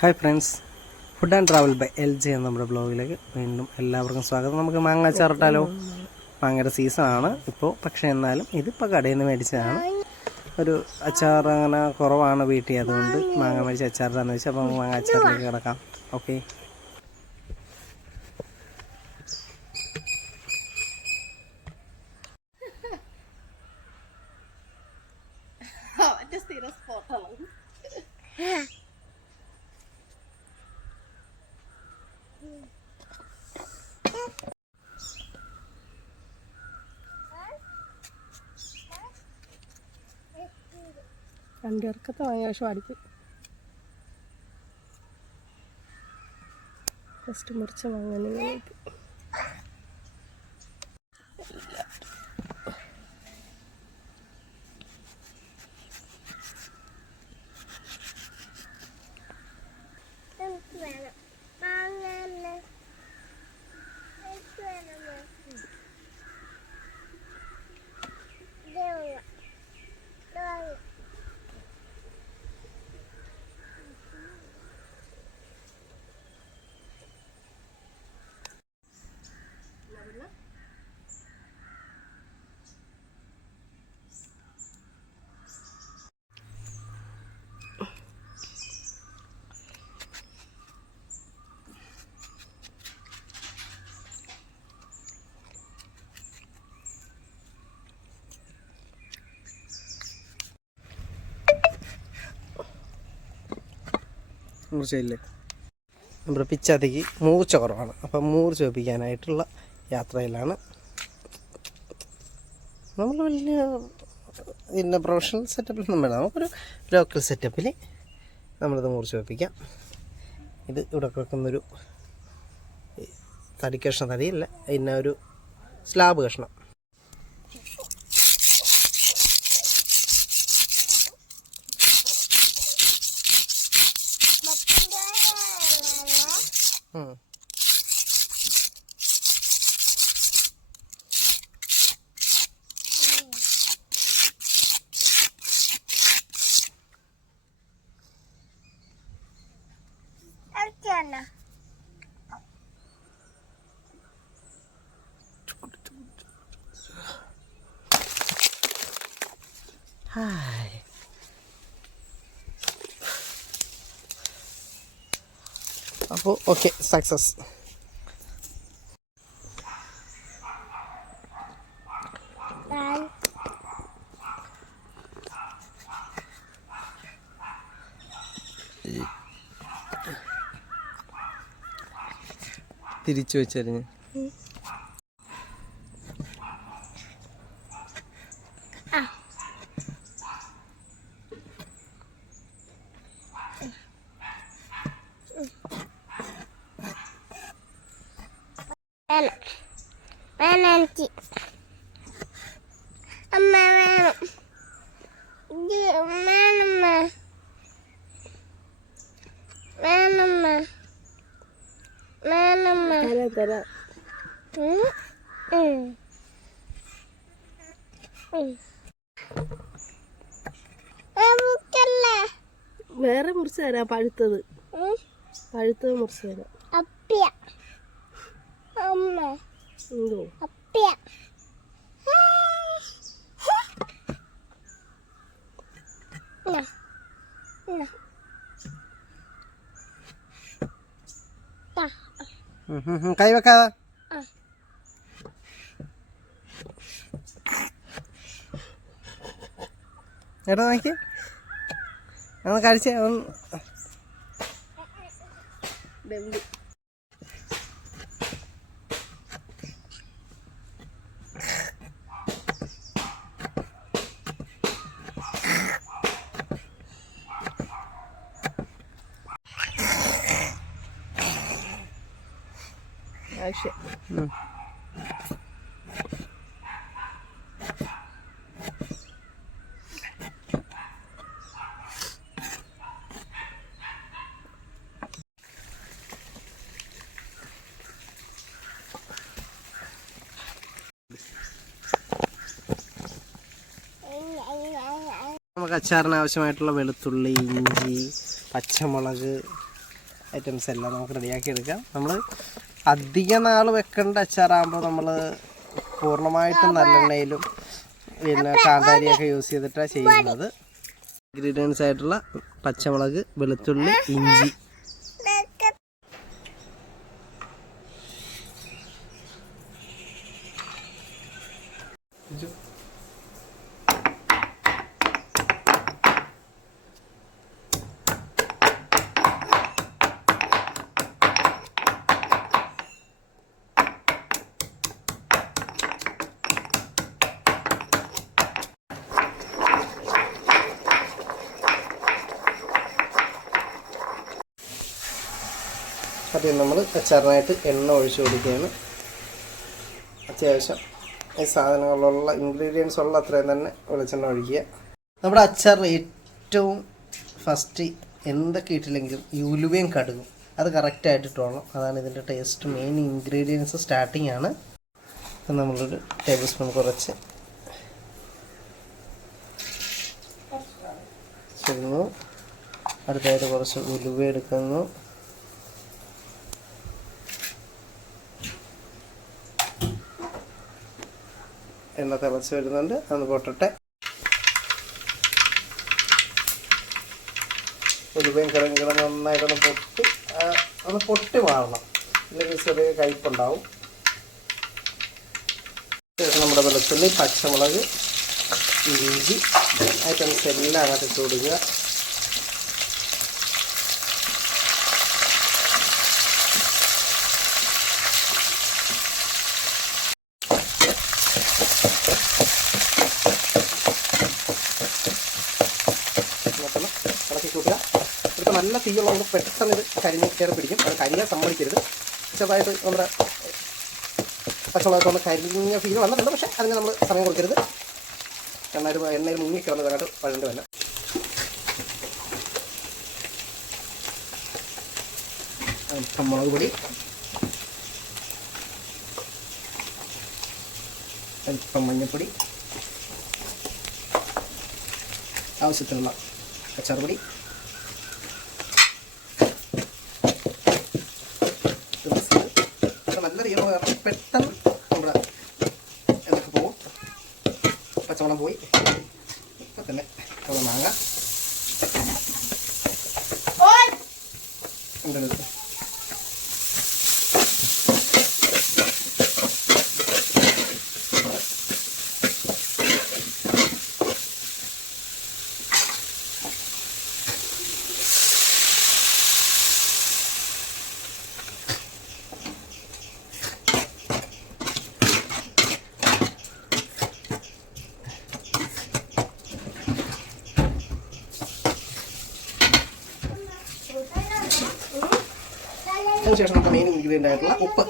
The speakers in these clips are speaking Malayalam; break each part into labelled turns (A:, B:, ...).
A: Hi friends food and travel by L J എന്ന നമ്മുടെ ബ്ലോഗിലേക്ക് വീണ്ടും എല്ലാവർക്കും സ്വാഗതം. നമുക്ക് മാങ്ങ അച്ചാറിട്ടാലോ മാങ്ങയുടെ സീസണാണ് ഇപ്പോൾ പക്ഷേ എന്നാലും ഇതിപ്പോൾ കടയിൽ നിന്ന് മേടിച്ചതാണ്. ഒരു അച്ചാർ അങ്ങനെ കുറവാണ് വീട്ടിൽ. അതുകൊണ്ട് മാങ്ങ മേടിച്ച് അച്ചാറിട്ടാന്ന് വെച്ചാൽ അപ്പോൾ മാങ്ങ അച്ചാറിലേക്ക് കിടക്കാം. ഓക്കെ
B: രണ്ടിറക്കത്തെ വാങ്ങിയ പക്ഷെ അടിക്കും ഫസ്റ്റ് മുറിച്ച് വാങ്ങാൻ
C: നമുക്ക് വേണം മാങ്ങ എനിക്ക് വേണം ഇതേ ഉള്ളു ഇത് വാങ്ങ്.
A: മൂർച്ചയില്ലേ? നമ്മുടെ പിച്ചാത്തിക്ക് മൂർച്ച കുറവാണ്. അപ്പം മൂർച്ച വെപ്പിക്കാനായിട്ടുള്ള യാത്രയിലാണ്. നമ്മൾ വലിയ ഇന്ന പ്രൊഫഷണൽ സെറ്റപ്പിലൊന്നും വേണം നമുക്കൊരു ലോക്കൽ സെറ്റപ്പിൽ നമ്മളിത് മൂർച്ച വെപ്പിക്കാം. ഇത് ഇവിടെ കിടക്കുന്നൊരു തടി കഷ്ണം തടിയല്ല ഇന്ന ഒരു സ്ലാബ് കഷ്ണം. う
C: ん。
A: あるちゃな。അപ്പോൾ ഓക്കെ സക്സസ് തിരിച്ചു വെച്ചറിഞ്ഞ്
C: വേണം. വേണം എനിക്ക്. അമ്മ വേണം. ഇത് വേണമ്മ. വേണമ്മ. വേണമ്മ.
B: തരാം വേറെ മുറിച്ച് തരാം പഴുത്തത്. പഴുത്തത് മുറിച്ച് തരാം.
C: അമ്മ
B: എന്തോ.
C: ദാ.
A: കൈ വെക്കാതെ. ഏട്ടാ നോക്കി. ഒന്ന് കഴിച്ചേ ഒന്ന്.
B: ആവശ്യം.
A: നമുക്ക് അച്ചാറിന് ആവശ്യമായിട്ടുള്ള വെളുത്തുള്ളി ഇഞ്ചി പച്ചമുളക് ഐറ്റംസ് എല്ലാം നമുക്ക് റെഡിയാക്കി എടുക്കാം നമ്മൾ അധിക നാൾ വെക്കേണ്ട അച്ചാറാകുമ്പോൾ നമ്മൾ പൂർണമായിട്ടും നല്ലെണ്ണയിലും പിന്നെ കാന്താരിയൊക്കെ യൂസ് ചെയ്തിട്ടാണ് ചെയ്യുന്നത്. ഇൻഗ്രീഡിയൻസ് ആയിട്ടുള്ള പച്ചമുളക് വെളുത്തുള്ളി ഇഞ്ചി. ആദ്യം നമ്മൾ അച്ചാറിനായിട്ട് എണ്ണ ഒഴിച്ച് കൊടുക്കുകയാണ്. അത്യാവശ്യം ഈ സാധനങ്ങളുള്ള ഇൻഗ്രീഡിയൻസ് ഉള്ള അത്രയും തന്നെ വെളിച്ചെണ്ണ ഒഴിക്കുക. നമ്മുടെ അച്ചാർ ഏറ്റവും ഫസ്റ്റ് എന്തൊക്കെ ഇട്ടില്ലെങ്കിലും ഈ ഉലുവയും കടുകും അത് കറക്റ്റായിട്ട് ഇട്ടോളണം അതാണ് ഇതിന്റെ ടേസ്റ്റ് മെയിൻ ഇൻഗ്രീഡിയൻസ് സ്റ്റാർട്ടിങ് ആണ്. നമ്മളൊരു ടേബിൾ സ്പൂൺ കുറച്ച് ചെയ്യുന്നു അടുത്തായിട്ട് കുറച്ച് ഉലുവ എടുക്കുന്നു. എണ്ണ തിളച്ച് വരുന്നുണ്ട്. അതൊന്ന് പൊട്ടട്ടെ ഉരുവയും കിഴങ്ങ് നന്നായിട്ടൊന്ന് പൊട്ടി ഒന്ന് പൊട്ടി മാറണം. ഇല്ലെങ്കിൽ ചെറിയ കയ്പുണ്ടാവും ശേഷം നമ്മുടെ വെളുത്തുള്ളി പച്ചമുളക് ഇഞ്ചി ഐറ്റംസ് എല്ലാം ഇട്ട് കൊടുക്കുക. തീയുള്ളതുകൊണ്ട് പെട്ടെന്ന് ഇത് കരിഞ്ഞ് കയറി പിടിക്കും. അത് കരിയാൻ സമ്മതിക്കരുത്. ചെറുതായിട്ട് നമ്മുടെ പച്ചമുളകൊക്കെ ഒന്ന് കരിഞ്ഞ ഫീൽ വന്നിട്ടുണ്ട്. പക്ഷേ അതിന് നമ്മൾ സമയം കൊടുക്കരുത്. എണ്ണയിൽ എണ്ണയിൽ മുങ്ങി കിടന്നത് അങ്ങോട്ട് വഴണ്ട് വല്ല മുളക് പൊടി. അല്പം മഞ്ഞൾപ്പൊടി ആവശ്യത്തിനുള്ള അച്ചാർ പൊടി ഇത് mix ചെയ്ത് കാരണം പെട്ടെന്ന് നമ്മുടെ എന്തൊക്കെ പോകും. പച്ചവെള്ളം പോയി ഇപ്പം തന്നെ ഉള്ള മാങ്ങ ഉണ്ട് അതിനുശേഷം നമ്മുടെ മെയിൻ ഇൻഗ്രീഡിയന്റ് ആയിട്ടുള്ള ഉപ്പ്.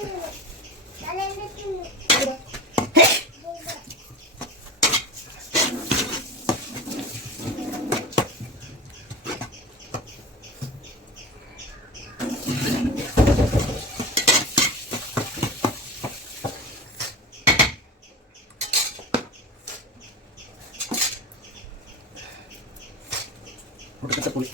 A: ഒടുക്കത്തെ പുളി.